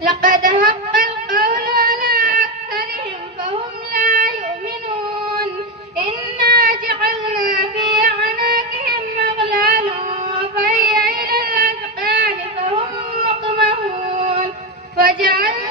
لقد حق القول على أكثرهم فهم لا يؤمنون إنا جعلنا في أعناقهم أغلالا فهي إلى الأذقان فهم مقمحون وجعلنا